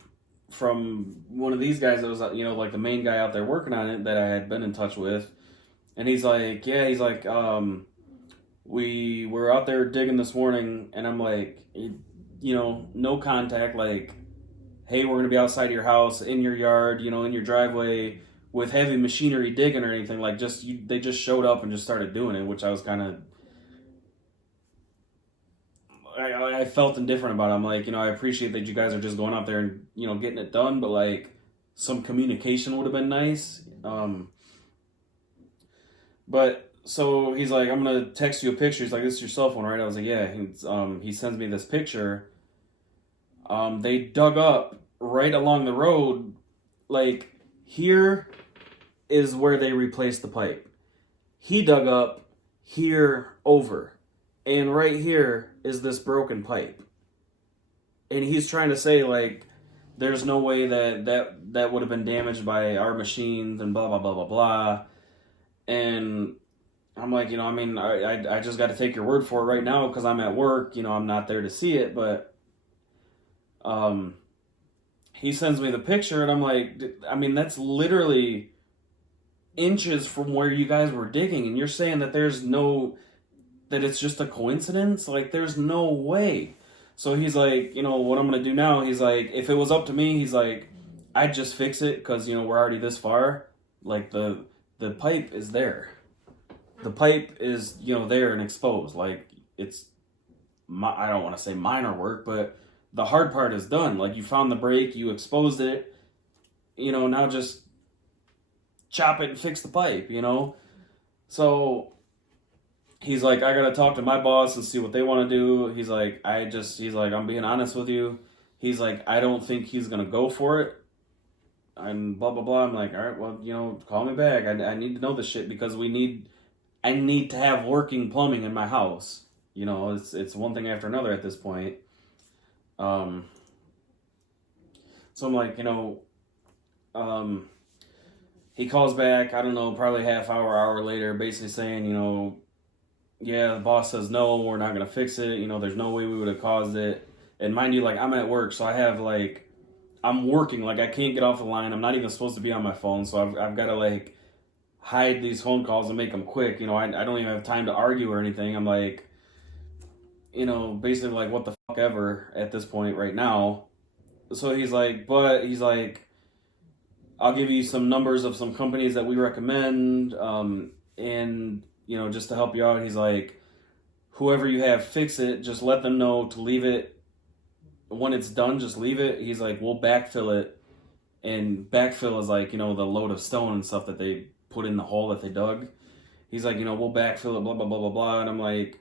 from one of these guys that was, like the main guy out there working on it that I had been in touch with. And he's like, we were out there digging this morning, and I'm like, no contact, like, hey, we're going to be outside your house, in your yard, in your driveway, with heavy machinery digging or anything, like, they just showed up and just started doing it, which I was kind of, I felt indifferent about it. I'm like, I appreciate that you guys are just going out there and, getting it done, but, like, some communication would have been nice. But so he's like, I'm gonna text you a picture. He's like, this is your cell phone, right? I was like, yeah. He sends me this picture. They dug up right along the road. Like, here is where they replaced the pipe. He dug up here over, and right here is this broken pipe. And he's trying to say like, there's no way that would have been damaged by our machines and blah blah blah blah blah. And I'm like, I just got to take your word for it right now because I'm at work. I'm not there to see it. But he sends me the picture, and I'm like, that's literally inches from where you guys were digging. And you're saying that that it's just a coincidence? Like, there's no way. So he's like, what I'm going to do now? He's like, if it was up to me, he's like, I'd just fix it because, we're already this far. Like the pipe is there. The pipe is, there and exposed. Like it's I don't want to say minor work, but the hard part is done. Like you found the break, you exposed it, now just chop it and fix the pipe, So he's like, I gotta talk to my boss and see what they want to do. He's like, I'm being honest with you. He's like, I don't think he's gonna go for it. I'm blah blah blah. I'm like, all right, well, call me back. I need to know this shit because I need to have working plumbing in my house. It's one thing after another at this point. So I'm like, he calls back, I don't know, probably hour later, basically saying, yeah, the boss says no, we're not going to fix it. There's no way we would have caused it. And mind you, like, I'm at work, so I have, like, I'm working. Like, I can't get off the line. I'm not even supposed to be on my phone, so I've got to, like, hide these phone calls and make them quick. I don't even have time to argue or anything. I'm like, basically like, what the fuck ever at this point right now. So he's like, I'll give you some numbers of some companies that we recommend, and, just to help you out. He's like, whoever you have fix it, just let them know to leave it. When it's done, just leave it. He's like, we'll backfill it. And backfill is like, the load of stone and stuff that they put in the hole that they dug. He's like, we'll backfill it, blah, blah, blah, blah, blah. And I'm like,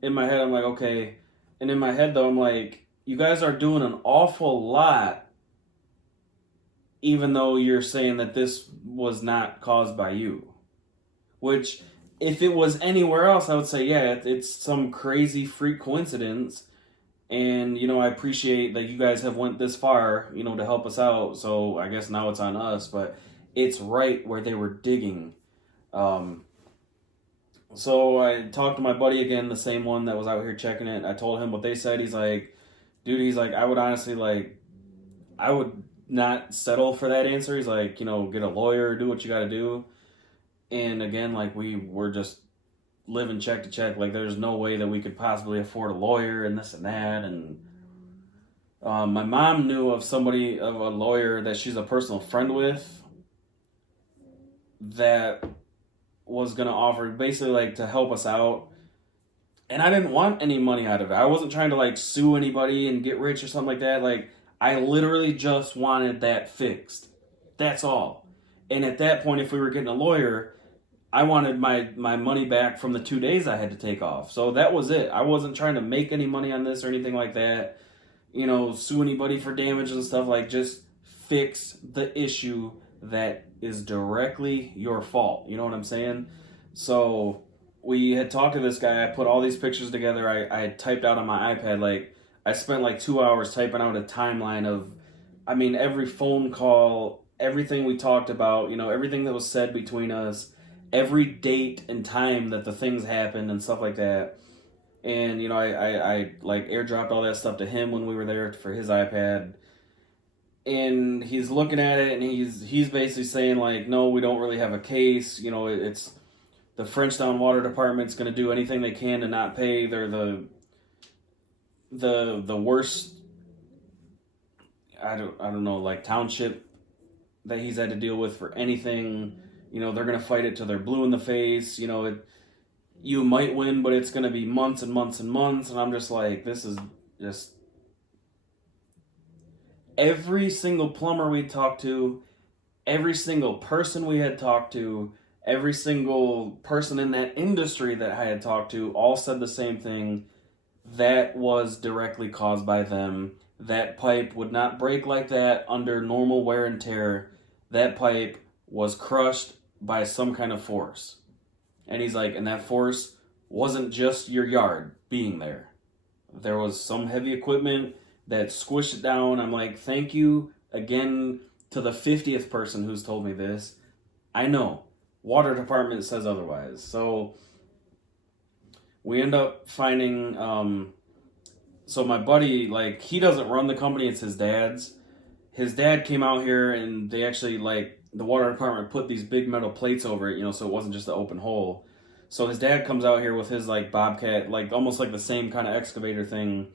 in my head, I'm like, okay. And in my head, though, I'm like, you guys are doing an awful lot, even though you're saying that this was not caused by you. Which, if it was anywhere else, I would say, yeah, it's some crazy freak coincidence. And, I appreciate that you guys have went this far, to help us out. So I guess now it's on us. But it's right where they were digging. So I talked to my buddy again, the same one that was out here checking it. I told him what they said. He's like, dude, I would honestly, like, I would not settle for that answer. He's like, get a lawyer, do what you got to do. And again, like, we were just living check to check. Like, there's no way that we could possibly afford a lawyer and this and that. And my mom knew of a lawyer that she's a personal friend with that was going to offer basically, like, to help us out. And I didn't want any money out of it. I wasn't trying to, like, sue anybody and get rich or something like that. Like, I literally just wanted that fixed. That's all. And at that point, if we were getting a lawyer, I wanted my money back from the 2 days I had to take off. So that was it. I wasn't trying to make any money on this or anything like that. Sue anybody for damage and stuff. Like, just fix the issue that is directly your fault. You know what I'm saying? So we had talked to this guy. I put all these pictures together. I had typed out on my iPad. Like, I spent like 2 hours typing out a timeline of, every phone call, everything we talked about, everything that was said between us, every date and time that the things happened and stuff like that. And, I like airdropped all that stuff to him when we were there for his iPad. And he's looking at it and he's basically saying, like, no, we don't really have a case. It's the Frenchtown Water Department's going to do anything they can to not pay. They're the worst, I don't know, like, township that he's had to deal with for anything. They're going to fight it till they're blue in the face. You might win, but it's going to be months and months and months. And I'm just like, this is just... Every single plumber we talked to, every single person we had talked to, every single person in that industry that I had talked to all said the same thing. That was directly caused by them. That pipe would not break like that under normal wear and tear. That pipe was crushed by some kind of force. And he's like, and that force wasn't just your yard being there. There was some heavy equipment that squished it down. I'm like, thank you again to the 50th person who's told me this. I know. Water department says otherwise. So we end up finding, so my buddy, like, he doesn't run the company, it's his dad's. His dad came out here and they actually, like, the water department put these big metal plates over it, so it wasn't just an open hole. So his dad comes out here with his, like, Bobcat, like, almost like the same kind of excavator thing,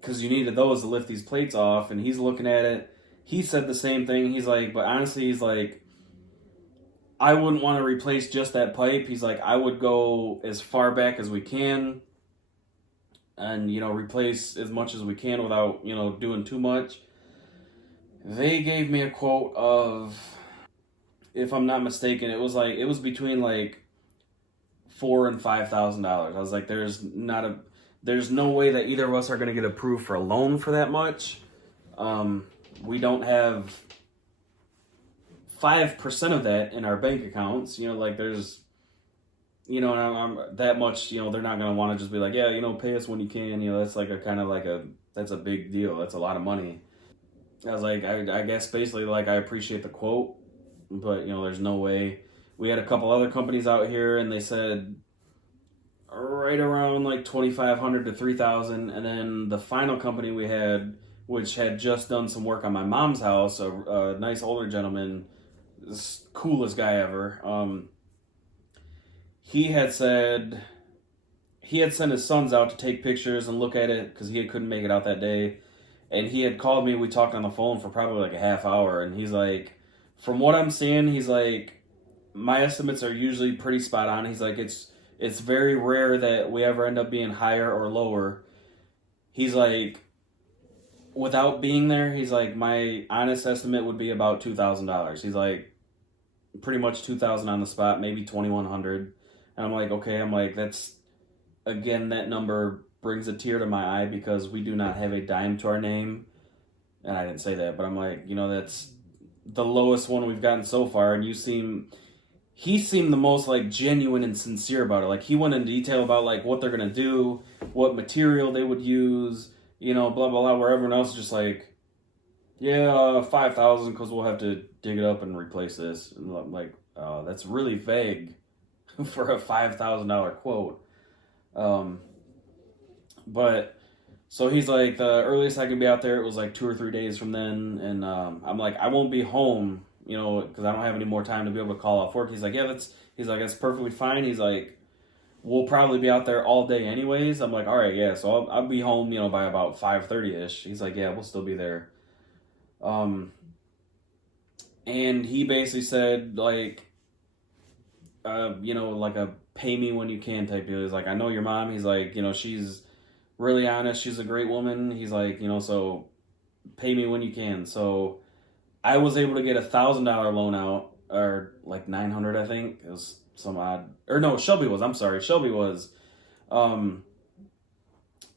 because you needed those to lift these plates off, and he's looking at it. He said the same thing. He's like, but honestly, he's like, I wouldn't want to replace just that pipe. He's like, I would go as far back as we can and, replace as much as we can without, doing too much. They gave me a quote of, if I'm not mistaken, it was between like $4,000 and $5,000. I was like, there's no way that either of us are going to get approved for a loan for that much. We don't have 5% of that in our bank accounts. There's, that much. They're not going to want to just be like, yeah, pay us when you can. That's like that's a big deal. That's a lot of money. I was like, I guess basically like I appreciate the quote, but there's no way. We had a couple other companies out here, and they said right around like $2,500 to $3,000, and then the final company we had, which had just done some work on my mom's house, a nice older gentleman, coolest guy ever. He had sent his sons out to take pictures and look at it because he couldn't make it out that day. And he had called me. We talked on the phone for probably like a half hour. And he's like, from what I'm seeing, he's like, my estimates are usually pretty spot on. He's like, it's very rare that we ever end up being higher or lower. He's like, without being there, he's like, my honest estimate would be about $2,000. He's like, pretty much $2,000 on the spot, maybe $2,100. And I'm like, okay. I'm like, that's, again, that number brings a tear to my eye because we do not have a dime to our name. And I didn't say that, but I'm like, that's the lowest one we've gotten so far. And he seemed the most like genuine and sincere about it. Like he went in detail about like what they're going to do, what material they would use, blah, blah, blah, where everyone else is just like, yeah, 5,000 because we'll have to dig it up and replace this. And I'm like, that's really vague for a $5,000 quote. But so he's like, the earliest I can be out there, it was like 2 or 3 days from then. And I'm like, I won't be home, because I don't have any more time to be able to call off work. He's like, that's perfectly fine. He's like, we'll probably be out there all day anyways. I'm like, all right, yeah. So I'll be home, by about 5:30ish. He's like, yeah, we'll still be there. And he basically said like, like a pay me when you can type deal. He's like, I know your mom. He's like, she's really honest. She's a great woman. He's like, so pay me when you can. So I was able to get $1,000 loan out, or like $900, I think. It was some odd, or no, Shelby was. I'm sorry, Shelby was.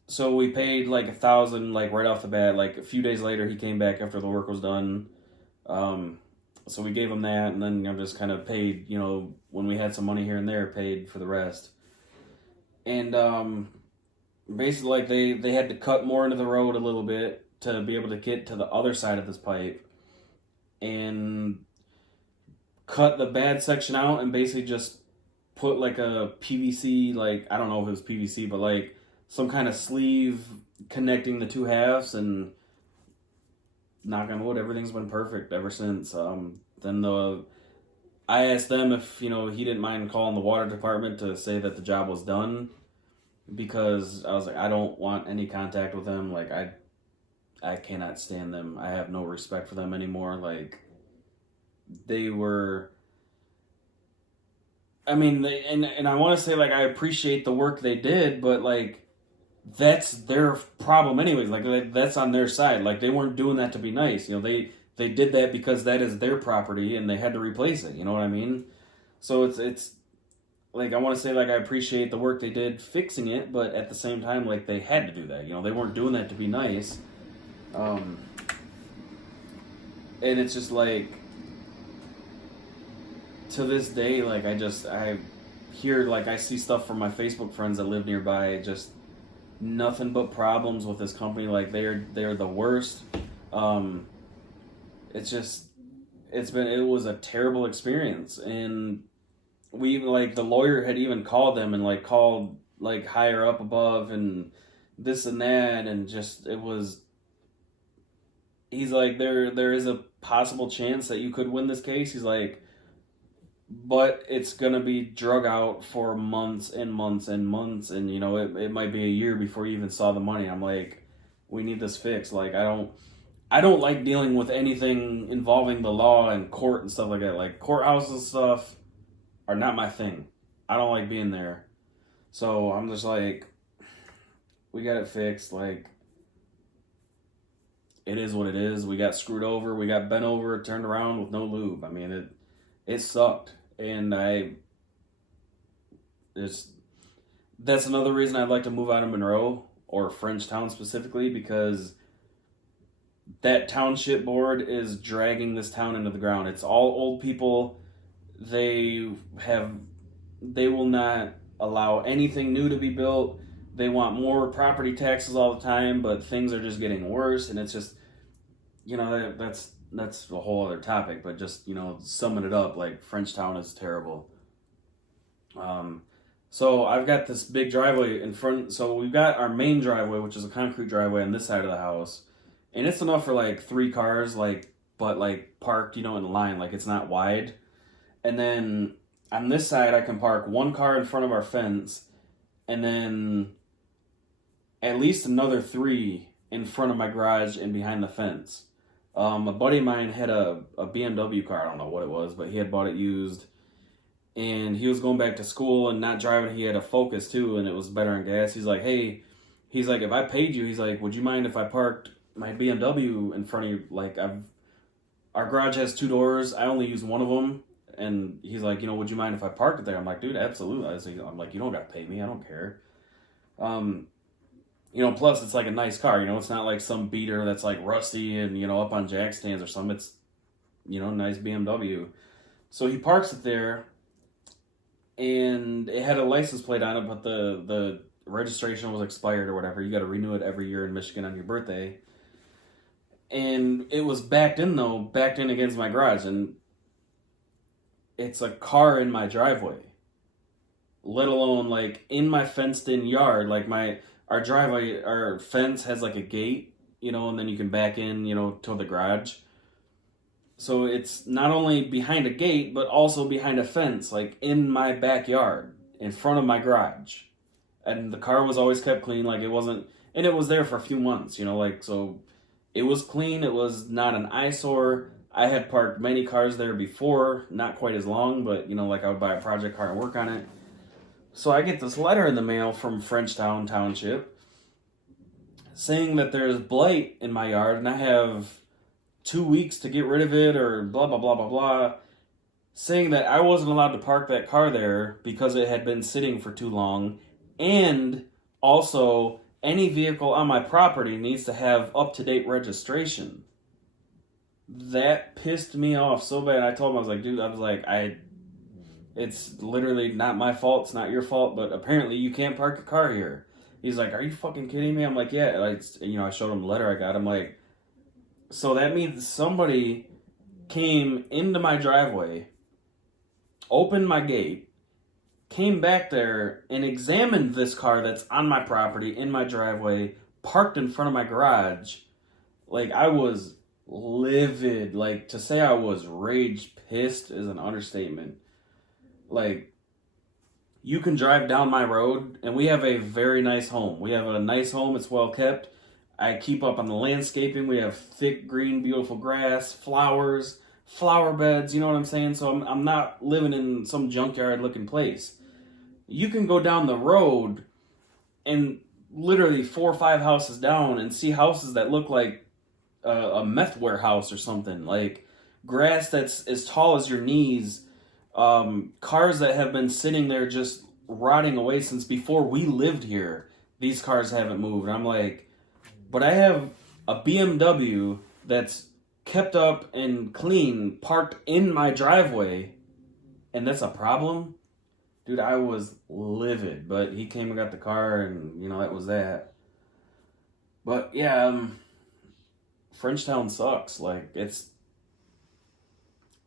So we paid like $1,000, like right off the bat. Like a few days later, he came back after the work was done. So we gave him that, and then just kind of paid. When we had some money here and there, paid for the rest. And basically, like they had to cut more into the road a little bit to be able to get to the other side of this pipe, and cut the bad section out, and basically just put like a PVC, like I don't know if it was PVC, but like some kind of sleeve connecting the two halves, and knock on wood, everything's been perfect ever since. Then I asked them if he didn't mind calling the water department to say that the job was done, because I was like, I don't want any contact with them. Like I cannot stand them. I have no respect for them anymore. Like they were. I mean, and I want to say like I appreciate the work they did, but like that's their problem anyways. Like that's on their side. Like they weren't doing that to be nice. They did that because that is their property and they had to replace it. You know what I mean? So it's like I want to say like I appreciate the work they did fixing it, but at the same time like they had to do that. They weren't doing that to be nice. And it's just like, to this day, like I hear, like I see stuff from my Facebook friends that live nearby, just nothing but problems with this company. Like they're the worst. It was a terrible experience, and we like the lawyer had even called them and like called like higher up above and this and that, and just it was. He's like, there is a possible chance that you could win this case. He's like, but it's gonna be drug out for months and months and months, and it might be a year before you even saw the money. I'm like, we need this fixed. Like I don't like dealing with anything involving the law and court and stuff like that. Like courthouses and stuff are not my thing. I don't like being there. So I'm just like, we got it fixed. Like, it is what it is. We got screwed over. We got bent over, turned around with no lube. I mean, it sucked. And that's another reason I'd like to move out of Monroe or Frenchtown specifically, because that township board is dragging this town into the ground. It's all old people. They will not allow anything new to be built. They want more property taxes all the time, but things are just getting worse, and it's just, that's a whole other topic, but just, summing it up, like, Frenchtown is terrible. So I've got this big driveway in front, so we've got our main driveway, which is a concrete driveway on this side of the house, and it's enough for, like, 3 cars, but parked, in line, like, it's not wide. And then on this side, I can park 1 car in front of our fence, and then at least another 3 in front of my garage and behind the fence. A buddy of mine had a BMW car. I don't know what it was, but he had bought it used. And he was going back to school and not driving. He had a Focus too, and it was better on gas. He's like, hey, if I paid you, he's like, would you mind if I parked my BMW in front of you? Like, our garage has 2 doors. I only use one of them. And he's like, would you mind if I parked it there? I'm like, dude, absolutely. I'm like, you don't got to pay me. I don't care. Plus it's like a nice car, it's not like some beater that's like rusty and, up on jack stands or something. It's, nice BMW. So he parks it there, and it had a license plate on it, but the registration was expired or whatever. You got to renew it every year in Michigan on your birthday. And it was backed in against my garage, and it's a car in my driveway, let alone like in my fenced in yard. Like our fence has like a gate, and then you can back in, to the garage. So it's not only behind a gate, but also behind a fence, like in my backyard, in front of my garage. And the car was always kept clean, like it wasn't, and it was there for a few months, so it was clean. It was not an eyesore. I had parked many cars there before, not quite as long, but, I would buy a project car and work on it. So I get this letter in the mail from Frenchtown Township saying that there's blight in my yard, and I have 2 weeks to get rid of it, or blah, blah, blah, blah, blah, saying that I wasn't allowed to park that car there because it had been sitting for too long, and also any vehicle on my property needs to have up-to-date registration. That pissed me off so bad. I told him, it's literally not my fault, it's not your fault, but apparently you can't park a car here. He's like, are you fucking kidding me? I'm like, yeah. I showed him the letter I got. I'm like, so that means somebody came into my driveway, opened my gate, came back there and examined this car that's on my property, in my driveway, parked in front of my garage. Like, I was livid. Like, to say I was rage pissed is an understatement. Like, you can drive down my road, and we have a very nice home. We have a nice home. It's well kept. I keep up on the landscaping. We have thick, green, beautiful grass, flowers, flower beds, you know what I'm saying? So I'm not living in some junkyard-looking place. You can go down the road and literally 4 or 5 houses down and see houses that look like a meth warehouse or something. Like, grass that's as tall as your knees, cars that have been sitting there just rotting away since before we lived here. These cars haven't moved. I'm like, but I have a BMW that's kept up and clean, parked in my driveway, and that's a problem? Dude, I was livid, but he came and got the car, and, that was that. But, yeah, Frenchtown sucks. Like,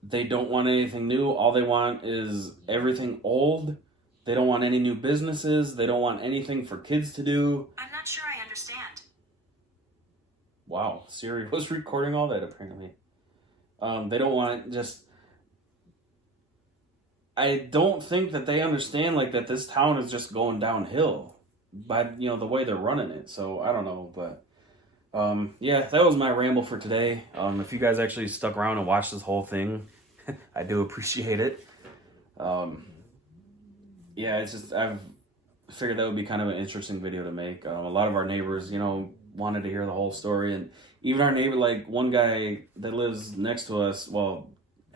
they don't want anything new. All they want is everything old. They don't want any new businesses. They don't want anything for kids to do. I'm not sure I understand. Wow, Siri was recording all that, apparently. They don't want just... I don't think that they understand, like, that this town is just going downhill by, the way they're running it. So, I don't know, but... Yeah, that was my ramble for today. If you guys actually stuck around and watched this whole thing, I do appreciate it. Yeah, it's just, I've figured that would be kind of an interesting video to make. A lot of our neighbors, wanted to hear the whole story, and even our neighbor, like one guy that lives next to us, well,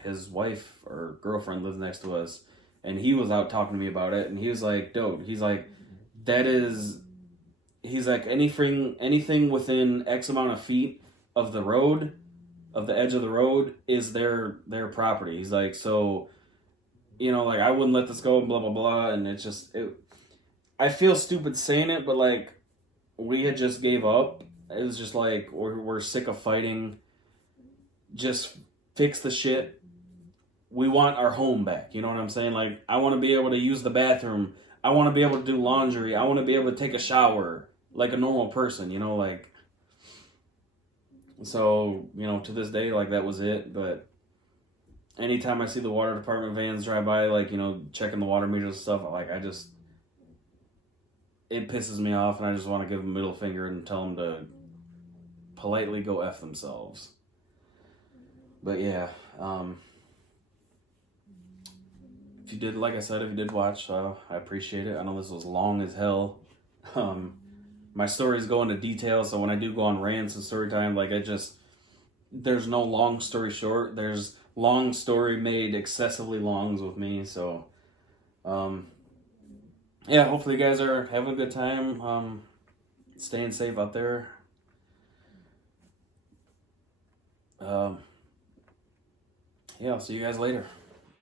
his wife or girlfriend lives next to us, and he was out talking to me about it, and he was like, "Dude," he's like, he's like, anything within X amount of feet of the road, of the edge of the road, is their property. He's like, so, like, I wouldn't let this go, blah blah blah, and it's just I feel stupid saying it, but like, we had just gave up. It was just like, we're sick of fighting. Just fix the shit. We want our home back. You know what I'm saying? Like, I want to be able to use the bathroom. I want to be able to do laundry. I want to be able to take a shower like a normal person, like. So, to this day, like, that was it. But anytime I see the water department vans drive by, like, checking the water meters and stuff, like, it pisses me off, and I just want to give them a middle finger and tell them to politely go F themselves. But yeah, if you did, like I said, if you did watch, I appreciate it. I know this was long as hell. My stories go into detail, so when I do go on rants and story time, like, there's no long story short. There's long story made excessively longs with me, so, yeah, hopefully you guys are having a good time, staying safe out there. Yeah, I'll see you guys later.